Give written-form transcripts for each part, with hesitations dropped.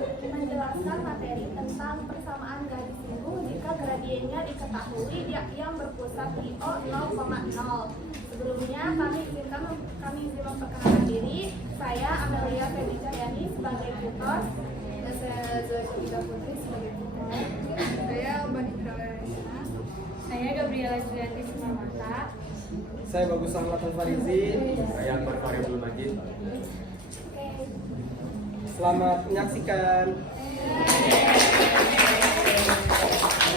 menjelaskan materi tentang persamaan garis singgung jika gradiennya diketahui yang berpusat di O 0,0. Sebelumnya kami izin memperkenalkan diri. Saya Amelia Feby Cahyani sebagai tutor. Saya Zoe Putri sebagai tutor. Saya Mbak Nidra. Saya Gabriela Julianti Sumarmata. Saya Bagus Ahmad Al-Farizi. Saya Akbar Faridul Majid. Selamat menyaksikan.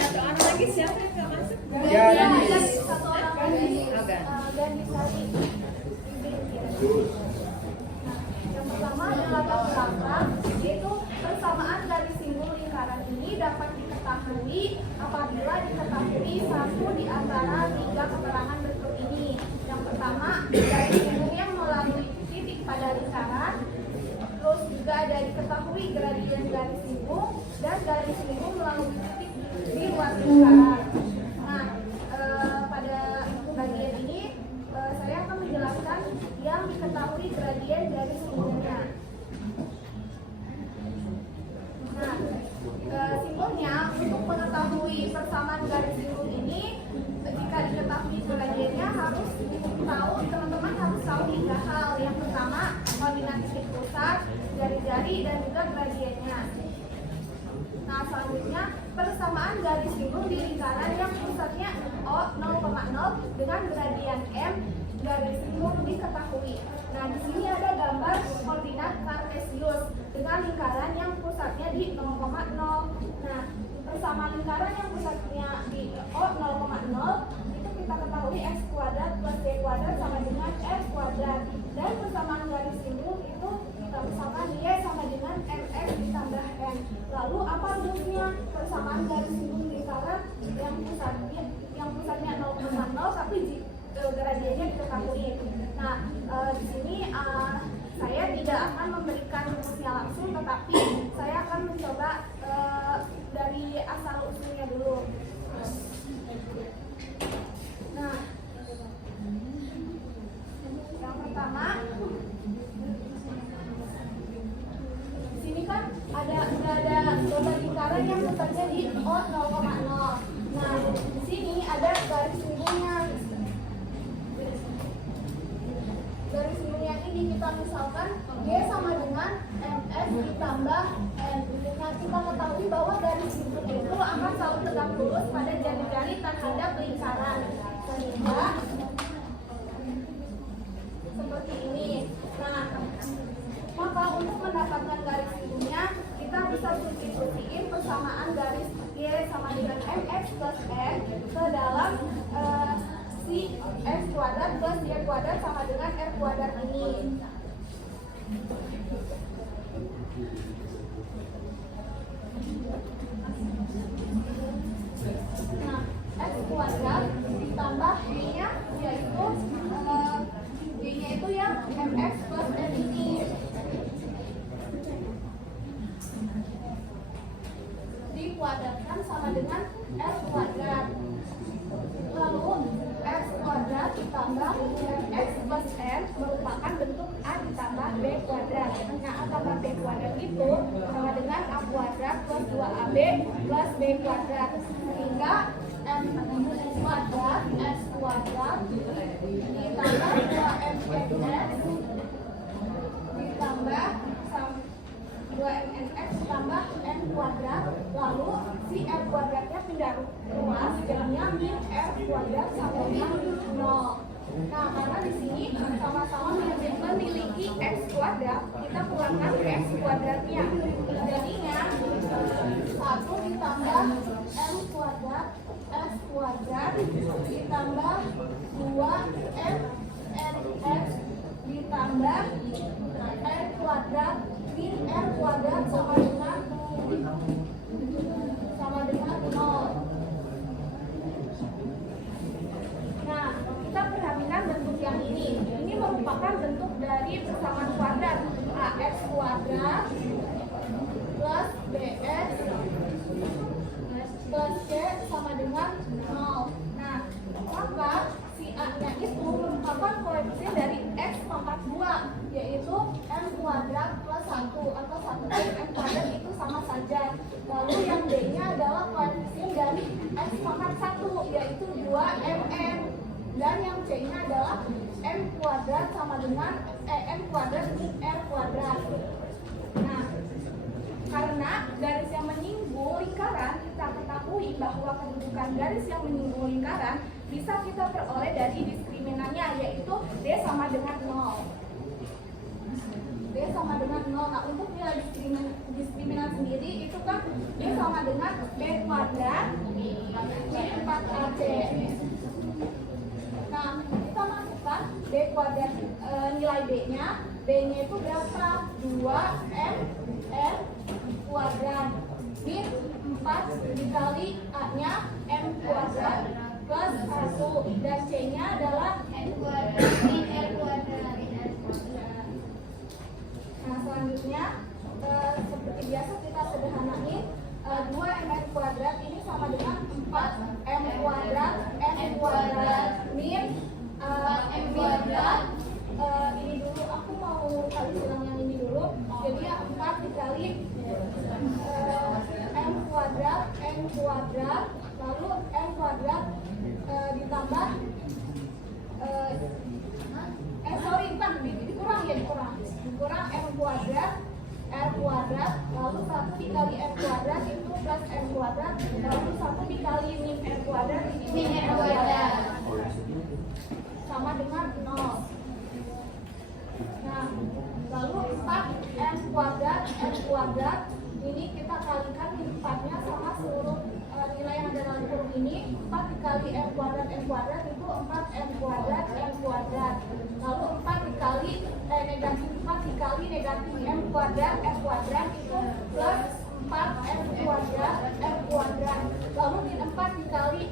Satu orang lagi siapa yang nggak masuk? Gadis. Satu orang lagi. Gadis Sari. Yang pertama adalah latar belakang, yaitu persamaan garis singgung lingkaran ini dapat diketahui apabila diketahui satu di antara tiga keterangan berikut ini. Yang pertama, garis singgung yang melalui titik pada lingkaran. Terus juga ada diketahui gradien garis singgung dan garis singgung melalui titik di luar lingkaran. Nah, pada bagian ini saya akan menjelaskan yang diketahui gradien garis singgungnya. Nah, simbolnya untuk mengetahui persamaan garis singgung ini, jika diketahui gradiennya harus tahu, teman-teman harus tahu 3 hal. Yang pertama, koordinat titik pusat, jari-jari, dan juga gradiennya. Nah, selanjutnya persamaan garis singgung di lingkaran yang pusatnya O 0,0 dengan gradien M garis singgung diketahui. Nah, di sini ada gambar koordinat Kartesius dengan lingkaran yang pusatnya di 0,0. Nah, persamaan lingkaran yang pusatnya di O 0,0 itu kita ketahui x kuadrat plus y kuadrat sama dengan r kuadrat, dan persamaan garis singgung itu persamaan y sama dengan mx ditambah n. Lalu apa rumusnya persamaan garis singgung lingkaran yang pusatnya 0,0 tapi gradiennya diketahui. Nah, di sini saya tidak akan memberikan rumusnya langsung, tetapi saya akan mencoba dari asal usulnya dulu. Nah, yang pertama, di sini kan ada gambar lingkaran yang pusatnya di O 0,0. Nah, di sini ada garis singgungnya. Garis singgung yang ini kita misalkan Y sama dengan MS ditambah N. Nah, kita ketahui bahwa garis singgung itu akan selalu tegak lurus pada jari-jari terhadap lingkaran, sehingga seperti ini. Nah, maka untuk mendapatkan garis singgungnya kita bisa substitusiin persamaan garis Y sama dengan MX plus N ke dalam si x kuadrat plus y kuadrat sama dengan r kuadrat ini. Nah, x kuadrat ditambah y-nya yaitu y-nya itu yang mx plus n ini. Dikuadratkan sama dengan r kuadrat. Lalu x kuadrat ditambah x plus n merupakan bentuk a ditambah b kuadrat. Nah, a tambah b kuadrat itu sama dengan a kuadrat plus 2ab plus b kuadrat, sehingga m kuadrat x kuadrat ditambah 2mx ditambah 2mx ditambah n kuadrat, lalu si r kuadratnya pindah ruas jadinya min r kuadrat sama dengan 0. Nah, karena di sini sama-sama memiliki x kuadrat, kita keluarkan x kuadratnya. Jadinya 1 ditambah m kuadrat x kuadrat ditambah 2mnx ditambah r kuadrat min r kuadrat sama dengan 0. Nah, kita perhatikan bentuk yang ini. Ini merupakan bentuk dari persamaan kuadrat. Ax kuadrat plus bx plus c sama dengan 0. Nah, maka si a-nya itu merupakan koefisien dari x pangkat 2, 1 M kuadrat itu sama saja. Lalu yang D-nya adalah koefisien dari X pangkat 1, yaitu 2mm. Dan yang C-nya adalah M kuadrat sama dengan M kuadrat min R kuadrat. Nah, karena garis yang menyinggung lingkaran, kita ketahui bahwa kedudukan garis yang menyinggung lingkaran bisa kita peroleh dari diskriminannya, yaitu D sama dengan 0. D sama dengan 0. Nah, untuk nilai diskriminan sendiri itu kan D sama dengan B kuadrat min 4AC. Nah, kita masukkan B kuadrat, nilai B-nya. B-nya itu berapa? 2M R kuadrat min 4 dikali A-nya M kuadrat plus 1, dan C-nya adalah N kuadrat min R kuadrat. Nah, selanjutnya seperti biasa kita sederhanain. 2mr kuadrat ini sama dengan 4m kuadrat min m kuadrat. Ini dulu aku mau kali silang yang ini dulu. Jadi ya 4 dikali m kuadrat lalu m kuadrat ditambah dikurang m kuadrat R kuadrat, lalu 1 dikali M kuadrat itu plus M kuadrat, lalu 1 dikali min R kuadrat ini min R kuadrat sama dengan 0. Nah, lalu 4 M kuadrat ini kita kalikan min 4-nya sama seluruh nilai yang ada dalam kurung ini. 4 dikali M kuadrat itu 4M kuadrat lalu 4 dikali negatif 4 dikali negatif M kuadrat itu plus 4M kuadrat lalu min 4 dikali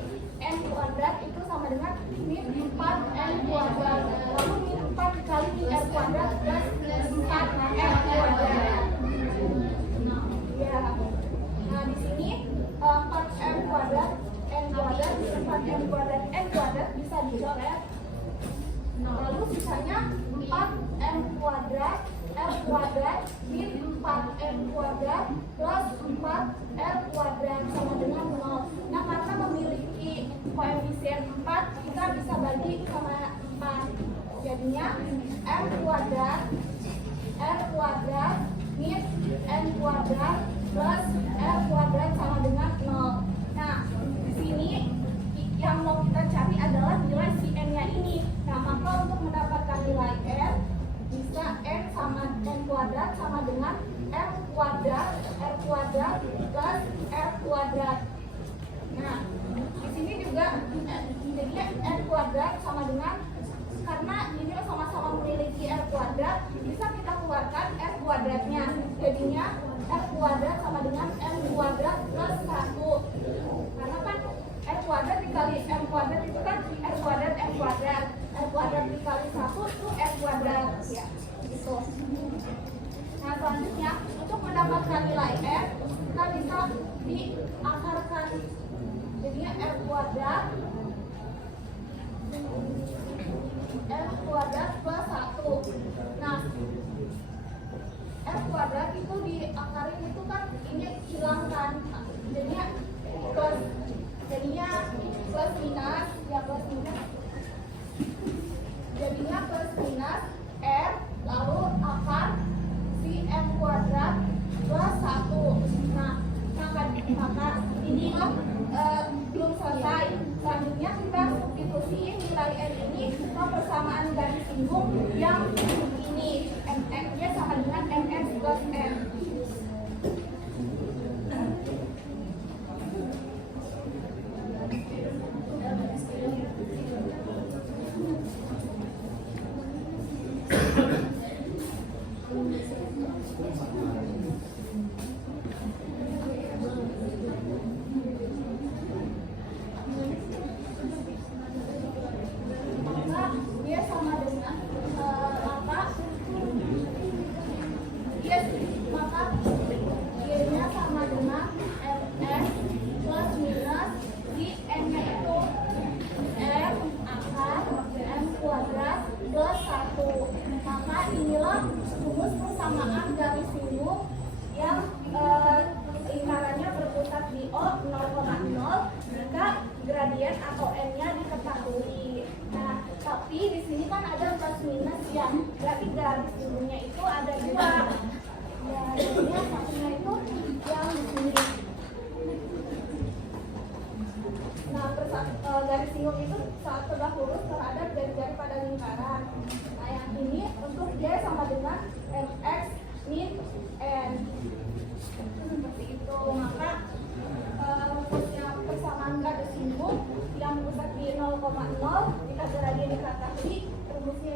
M kuadrat itu sama dengan min 4M kuadrat, lalu min 4 dikali min R kuadrat plus 4M kuadrat. Nah, di sini 4M kuadrat N kuadrat min 4M kuadrat N kuadrat bisa dicoret. Lalu sisanya 4M kuadrat R kuadrat min 4M kuadrat plus 4R kuadrat sama dengan 0. Nah, karena memiliki koefisien 4, kita bisa bagi sama 4. Jadinya M kuadrat R kuadrat min N kuadrat plus R kuadrat sama dengan 0. Nah, di sini yang mau kita cari adalah nilai si N-nya ini. Nah, maka untuk mendapatkan nilai N, bisa N sama N kuadrat sama dengan M kuadrat R kuadrat plus R kuadrat. Nah, di sini juga jadinya N kuadrat sama dengan, karena ini sama-sama memiliki R kuadrat, bisa kita keluarkan R kuadratnya. Jadinya R kuadrat sama dengan M kuadrat plus 1. Karena kan R kuadrat dikali M kuadrat itu kan R kuadrat M kuadrat. R kuadrat dikali 1 itu R kuadrat. Ya, gitu. Nah, selanjutnya untuk mendapatkan nilai R, kita bisa diakarkan. Jadinya R kuadrat plus 1. Nah, R kuadrat itu diakarin itu kan ini hilangkan. Jadinya plus minus, ya plus minus. Jadinya plus minus R lalu akar si M kuadrat plus 1. Nah, maka ini belum selesai. Selanjutnya kita substitusiin nilai N ini ke persamaan garis singgung yang ini. MN-nya sama dengan MN plus M. Dia sama dengan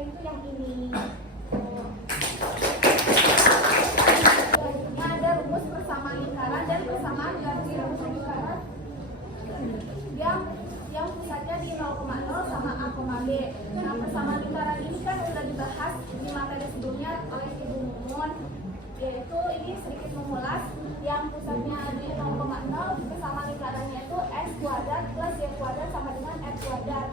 itu yang ini. Selanjutnya ada rumus persamaan lingkaran dan persamaan garis rumus lingkaran yang pusatnya di 0,0 sama A, B. Nah, persamaan lingkaran ini kan sudah dibahas di materi sebelumnya oleh Ibu Mumun, yaitu ini sedikit mengulas yang pusatnya di 0,0, persamaan lingkarannya itu x kuadrat plus y kuadrat sama dengan f kuadrat.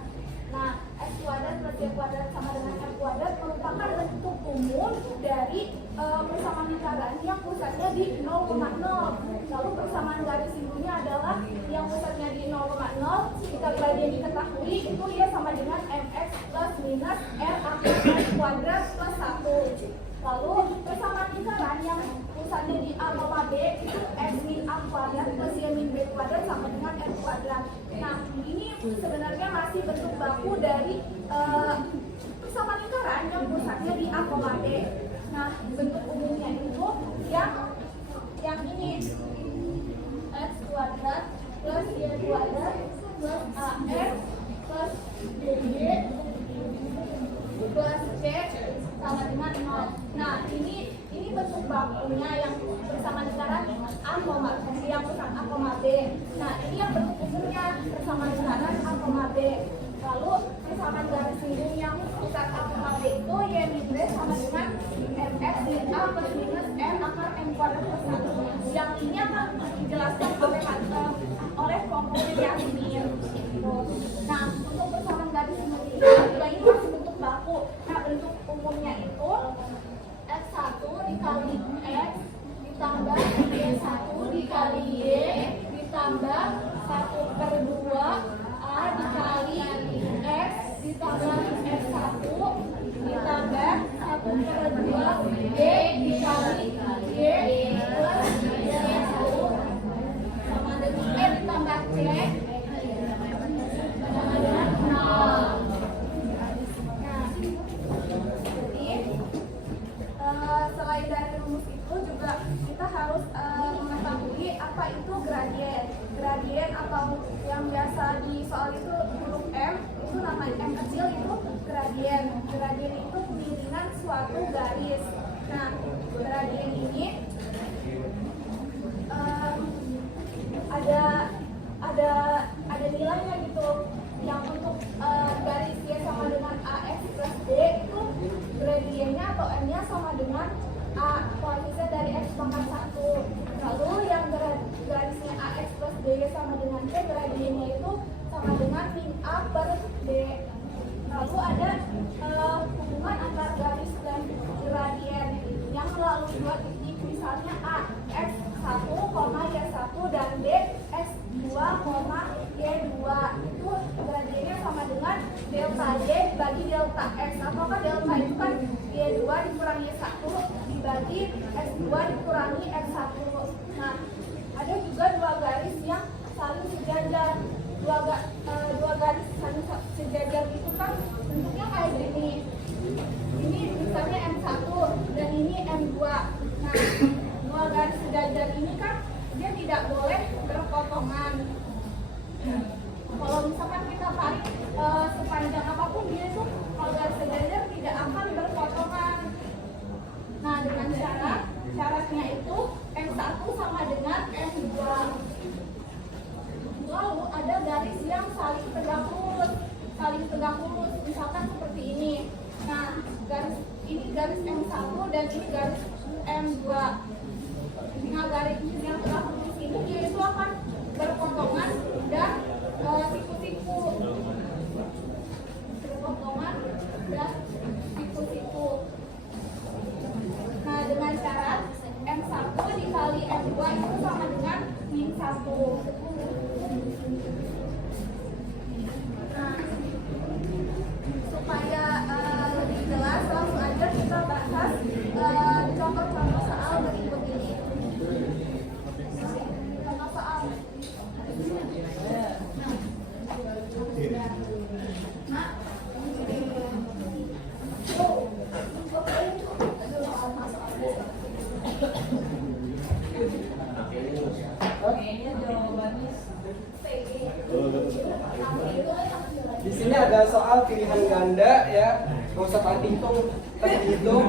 Nah, x kuadrat plus y kuadrat sama dengan f kuadrat merupakan bentuk umum dari persamaan lingkaran yang pusatnya di 0,0. Lalu persamaan garis birunya adalah yang pusatnya di 0,0. Jika gradien diketahui, itu ya sama dengan mx plus minus r akar x kuadrat plus 1. Lalu persamaan lingkaran yang pusatnya di A, B itu x min A kuadrat plus y min B kuadrat sama dengan f kuadrat. Nah, ini sebenarnya masih bentuk baku dari persamaan lingkaran yang pusatnya di A, B. Nah, bentuk umumnya itu yang ini x kuadrat plus y kuadrat plus AR plus BY plus C sama dengan 0. Nah, ini bentuk bakunya yang persamaan lingkaran A, yang pusat A, B. Nah, ini yang bentuk umumnya persamaan lingkaran A, B. Lalu persamaan garis lingkung yang pusat A, B itu y min B sama dengan mx min A plus minus m akar m kuadrat plus 1. Yang ini akan dijelaskan oleh komponen yang ini. Nah, untuk persamaan garis lingkung ini masih bentuk baku. Nah, bentuk umumnya itu x1 dikali x ditambah y1 dikali y ditambah 1/2 A dikali x ditambah x1 ditambah 1/2 b dikali y plus y1 sama dengan ditambah c sama dengan 0. Selain dari rumus itu juga kita harus mengetahui apa itu gradien. Gradien atau yang biasa di soal itu huruf M, itu namanya M kecil itu gradien. Gradien itu kemiringan suatu garis. Nah, gradien ini ada nilainya gitu. Yang untuk garis Y sama dengan AX plus B itu gradiennya atau M-nya sama dengan A, koefisien dari X pangkat 1. Lalu yang garisnya AX plus B sama dengan C, gradiennya itu sama dengan min A per B. Lalu ada hubungan antar garis dan gradien yang melalui dua titik, misalnya A, X1, Y1 dan B, X2, Y2. Itu gradiennya sama dengan delta Y bagi delta X. Apakah delta itu kan Y2 dikurangi Y1 dibagi X2 dikurangi X1. Nah, ada juga dua garis yang saling sejajar. Dua garis saling sejajar itu kan bentuknya kayak gini. Ini misalnya M1 dan ini M2. Nah, dua garis sejajar ini kan dia tidak boleh berpotongan. Kalau misalkan kita tarik sepanjang apapun dia itu kalau garis sejajar tidak akan berpotongan. Nah, dengan syaratnya itu M1 sama dengan M2. Lalu ada garis yang saling tegak lurus, misalkan seperti ini. Nah, ini garis M1 dan ini garis M2. Nah, garis yang tegak lurus ini dia itu akan berpotongan dan siku-siku. Nah, dengan syarat M1 dikali M2 itu sama dengan min 1. Nah, supaya lebih jelas, langsung aja kita bahas contoh-contoh soal berikut ini. Contoh soal. Di sini ada soal pilihan ganda ya. Nggak usah pakai hitung, pakai hitung.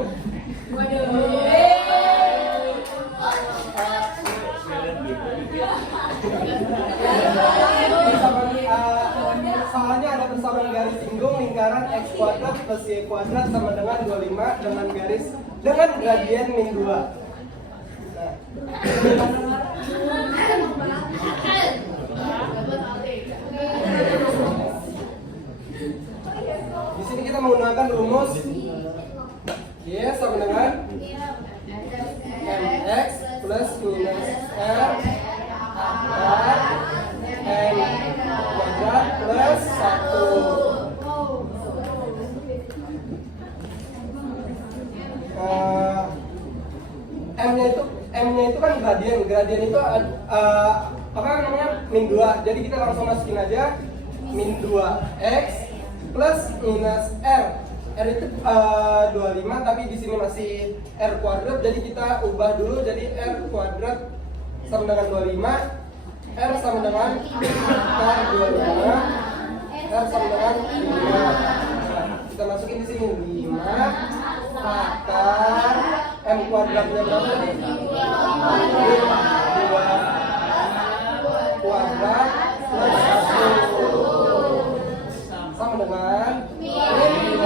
Soalnya ada persamaan garis singgung lingkaran x kuadrat plus y kuadrat sama dengan 25 dengan gradien min 2. Di sini kita menggunakan rumus y sama dengan mx plus minus r akar n kuadrat plus 1. M-nya itu kan gradien itu apa namanya min 2, jadi kita langsung masukin aja min 2x plus minus r itu 25 tapi di sini masih r kuadrat, jadi kita ubah dulu jadi r kuadrat sama dengan 25, r sama dengan akar 25, r sama dengan 5. Kita masukin di sini 5 akar m kuadratnya berapa tadi? 2 kuadrat plus 1 sama dengan min 2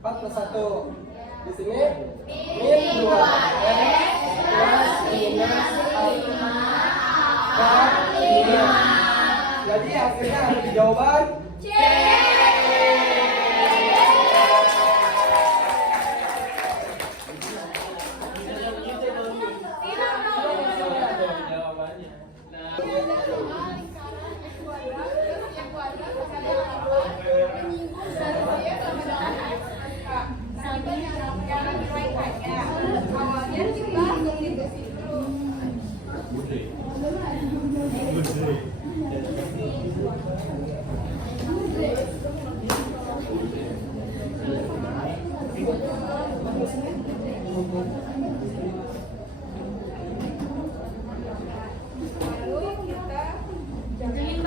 4 plus 1. Di sini min 2x plus minus 5 jadi hasilnya ada di jawaban C. Awalnya kita langsung dikasih dulu. Lalu kita jangan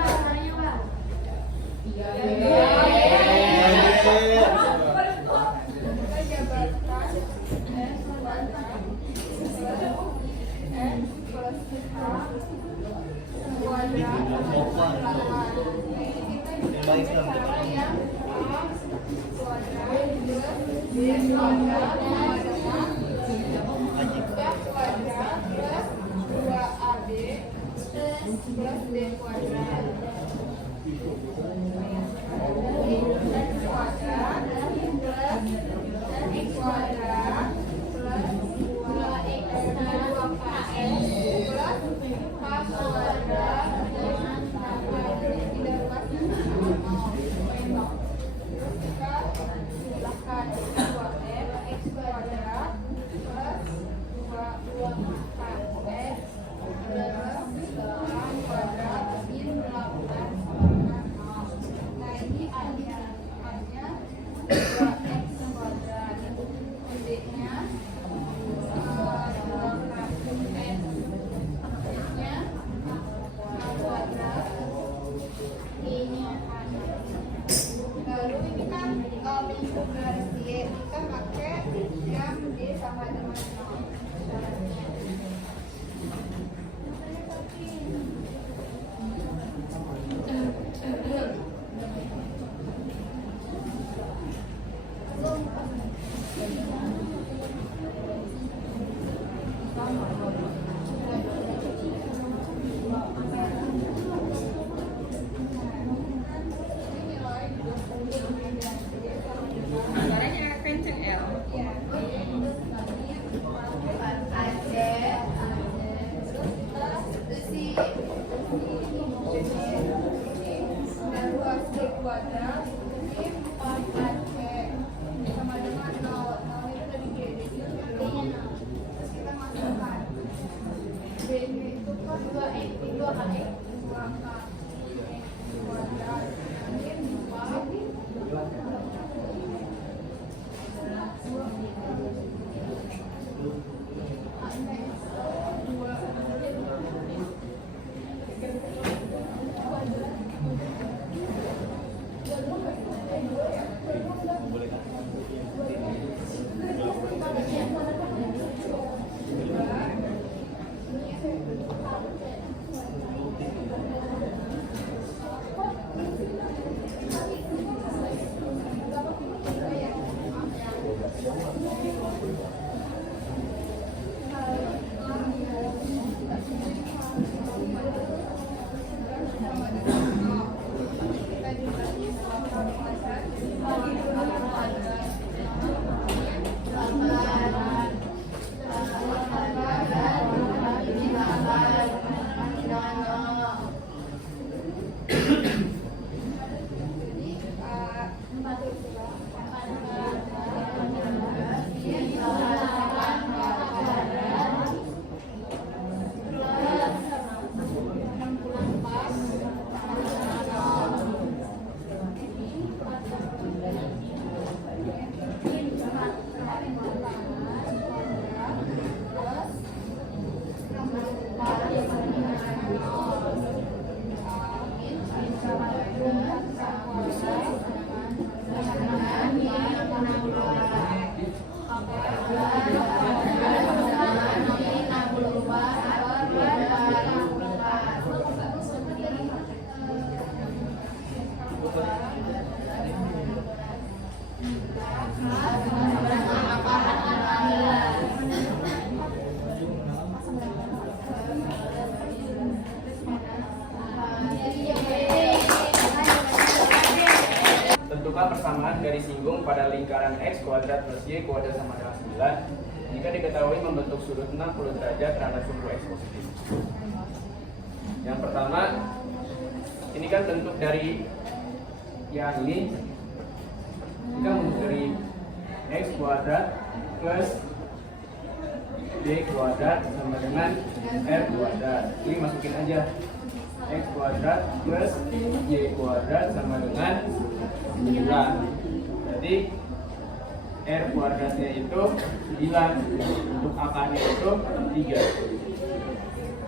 Tentukan persamaan garis singgung pada lingkaran X kuadrat plus Y kuadrat sama dengan 9 jika diketahui membentuk sudut 60 derajat terhadap sumbu X positif. Yang pertama, ini kan bentuk dari yang ini, kita bentuk dari X kuadrat plus Y kuadrat sama dengan R kuadrat. Ini masukin aja, X kuadrat plus Y kuadrat sama dengan 9. Jadi R kuadratnya itu 9, untuk akarnya itu 3.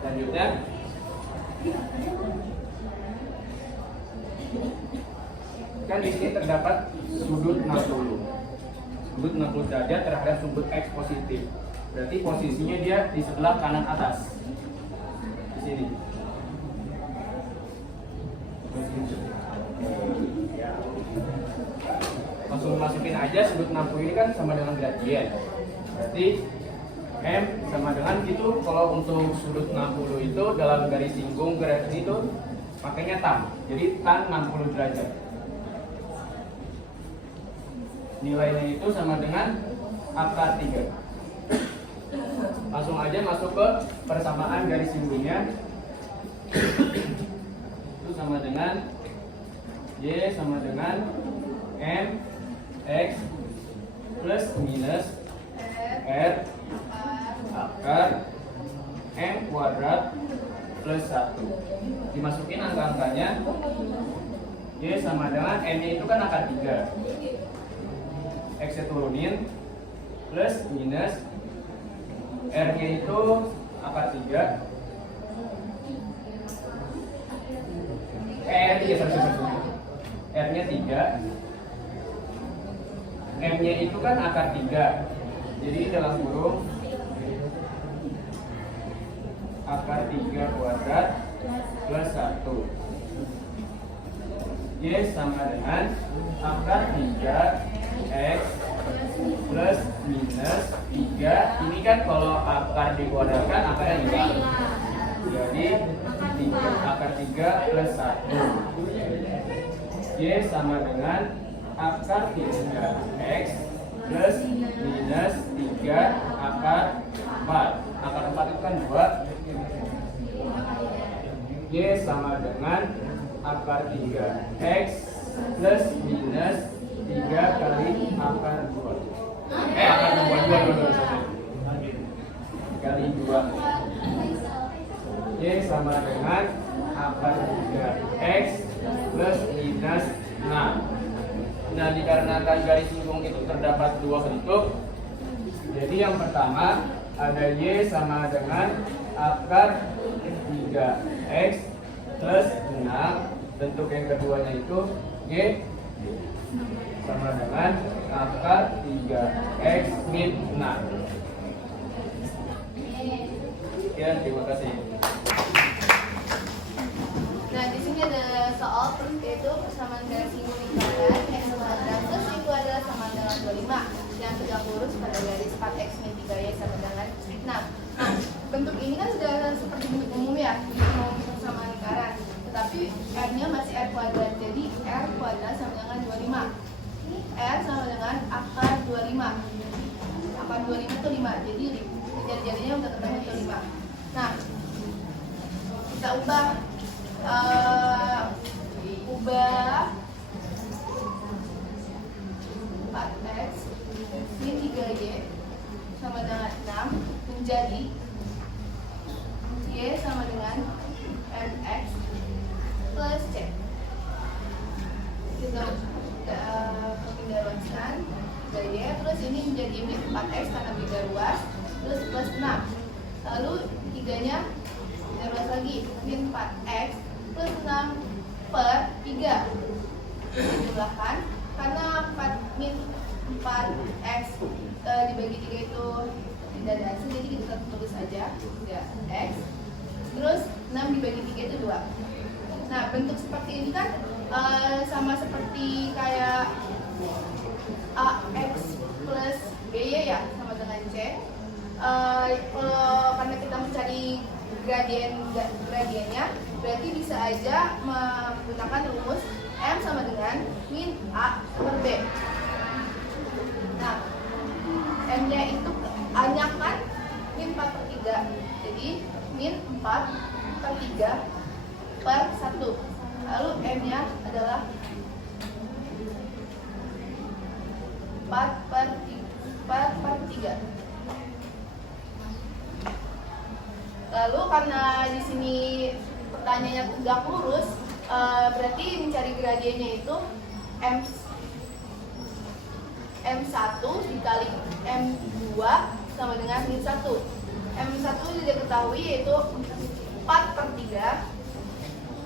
Selanjutnya kan di sini terdapat sudut 60. Sudut 60 derajat terhadap sudut X positif. Berarti posisinya dia di sebelah kanan atas. Di sini. Langsung masukin aja sudut 60 ini kan sama dengan gradien. Berarti M sama dengan itu. Kalau untuk sudut 60 itu dalam garis singgung garis itu pakainya tan. Jadi tan 60 derajat. Nilainya itu sama dengan akar 3. Langsung aja masuk ke persamaan garis singgungnya. Itu sama dengan Y sama dengan M X plus minus R akar M kuadrat plus 1. Dimasukin angka-angkanya. Y sama dengan M nya itu kan akar 3. X nya turunin plus minus R nya itu akar 3. R nya 3. M nya itu kan akar 3. Jadi dalam kurung akar 3 kuadrat plus 1. Y sama dengan akar 3 X plus minus 3. Ini kan kalau akar dikuadratkan akarnya hilang. Jadi akar 3 plus 1. Y sama dengan akar 3 X plus minus 3 akar 4. Akar 4 itu kan 2. Y sama dengan akar 3 X plus minus 3 kali akar 2. Akar 2 kali 2. Y sama dengan akar 3 X plus minus 6. Nah, dikarenakan garis singgung itu terdapat 2 bentuk, jadi yang pertama ada Y sama dengan akar 3X plus 6. Bentuk yang keduanya itu Y sama dengan akar 3x min 6. Sekian, terima kasih. Nah, di sini ada soal yaitu persamaan garis singgung lingkaran x kuadrat plus y kuadrat sama dengan 25 yang tegak lurus pada garis 4x min 3y sama dengan 6. Nah, bentuk ini kan sudah seperti bentuk umum ya, umum persamaan lingkaran. Tetapi r-nya masih r kuadrat, jadi r kuadrat sama dengan 25. Ini r sama dengan akar 25. Akar 25 itu 5, jadi jari-jarinya udah ketemu itu 5. Nah, kita ubah 4x min 3y sama dengan 6 menjadi y sama dengan mx plus c. Kita pindah ruaskan 3y, terus ini menjadi min 4x karena pindah ruas, terus plus 6. Lalu 3-nya pindah ruas lagi, min 4x plus 6 per 3 dijumlahkan karena 4 min 4x dibagi 3 itu tidak ada hasil, jadi kita tulis saja 3x, terus 6 dibagi 3 itu 2. Nah, bentuk seperti ini kan sama seperti kayak ax plus by ya, sama dengan c. Karena kita mencari gradiennya, berarti bisa aja menggunakan rumus m sama dengan min a per b. Nah, m-nya itu A-nya kan min 4 per 3, jadi min 4 per 3 per 1. Lalu m-nya adalah 4 per 3. Lalu karena di sini pertanyaannya tegak lurus, berarti mencari gradiennya itu M1 dikali M2 sama dengan min 1. M1 sudah diketahui yaitu 4 per 3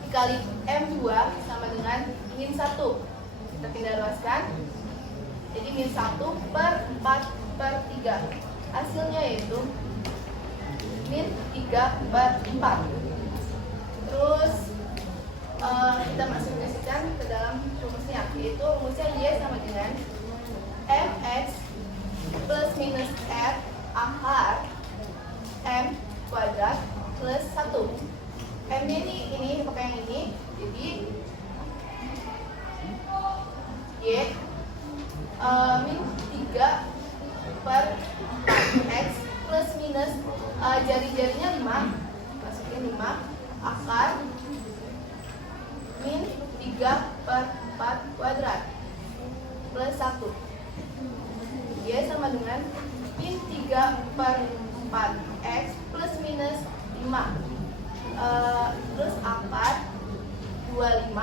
dikali M2 sama dengan min 1. Kita pindah luaskan, jadi min 1 per 4 per 3. Hasilnya yaitu min 3 per 4. Terus kita masukkan ke dalam rumusnya, yaitu rumusnya y sama dengan mx plus minus r akar m kuadrat plus 1. M nya ini pakai yang ini, jadi y min 3 per 4x plus minus jari-jarinya 5, masukin 5 akar min 3 per 4 kuadrat plus 1. Y sama dengan min 3 per 4x plus minus 5 terus akar 25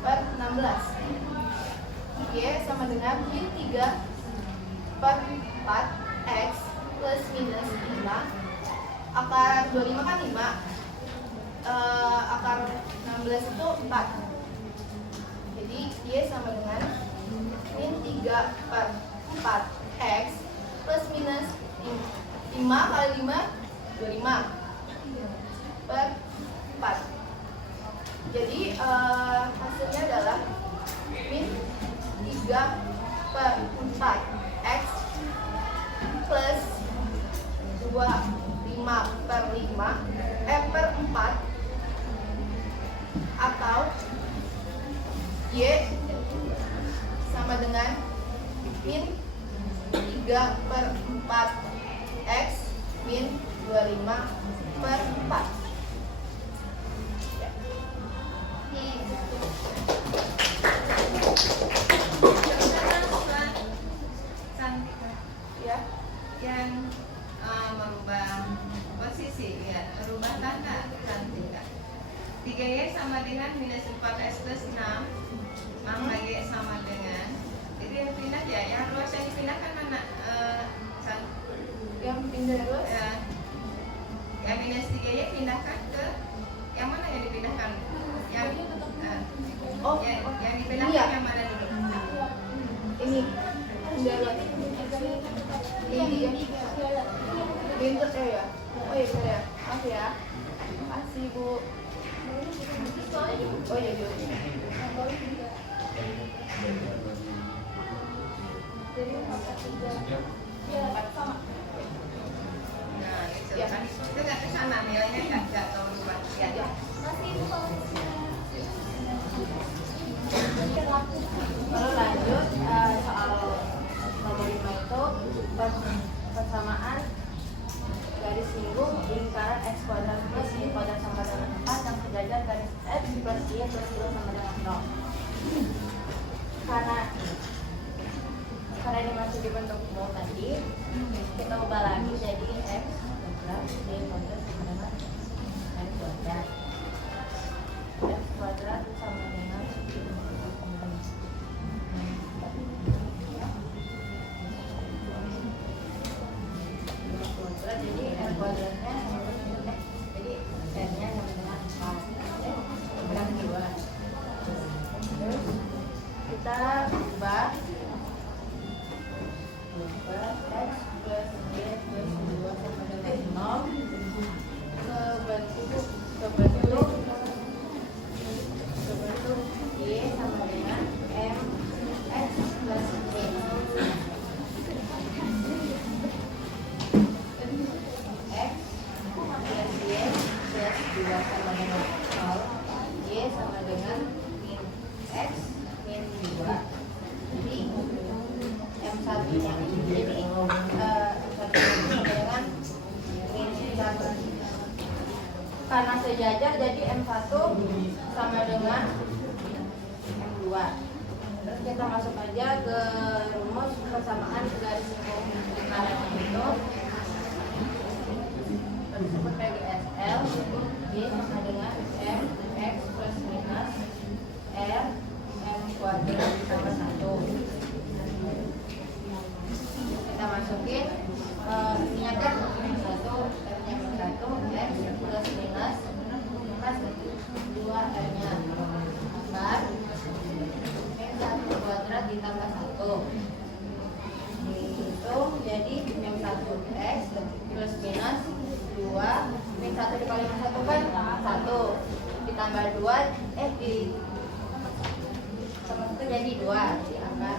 per 16. Y sama dengan min 3 per 4x plus minus 5 akar 25 kan 5, akar 16 itu 4, jadi Y sama dengan min 3 per 4x plus minus 5 kali 5 25 per 4. Jadi hasilnya adalah min 3 per 4x plus 25 per 5 per 4 atau Y sama dengan min 3 per 4x min 25 per 4. Ya, yang merubah posisi, ya, merubah tanda cantikan. 3y sama dengan minus 4x plus 6, maka y sama dengan, jadi yang pindah ya, yang ruas yang dipindahkan mana? yang pindah ruas Yang minus 3y pindahkan ke yang mana yang dipindahkan? Yang yang dipindahkan iya. yang mana dulu? dikali 3. Jadi 43. Ya, sama. Nah, itu kan itu nggak ke sana nilainya nggak berubah. Ya. Masih itu posisinya. Lalu lanjut soal nomor 5 itu persamaan garis singgung lingkaran x kuadrat plus y kuadrat sama dengan 4 yang sejajar garis x plus y plus 2 sama dengan 0. Karena ini masih dibentuk nol tadi, kita ubah lagi jadi x kuadrat y kuadrat sama dengan x kuadrat. X kuadrat sama dengan jadi R kuadratnya jadi R-nya sama dengan 4 berarti 2. Terus kita ubah X plus Y plus 2 sama dengan 0 kebentuk Y sama dengan M X plus Y. X plus Y plus 2 sama dengan 0. Y sama dengan min X min 2. Jadi M1 nya ini jadi M1 sama dengan min 1. Karena sejajar jadi M1 sama dengan M2. Terus kita masuk aja ke rumus persamaan garis singgung lingkaran itu. Seperti SL, Y sama dengan M X plus minus R M kuadrat tambah 1. Kita masukin ininya kan M1, R-nya M1, X plus minus 2 R-nya akar M1 kuadrat ditambah 1. Dihitung jadi M1 X plus minus 2 min 1 dikali 1 kan 1 ditambah 2 di sama itu jadi 2 di akar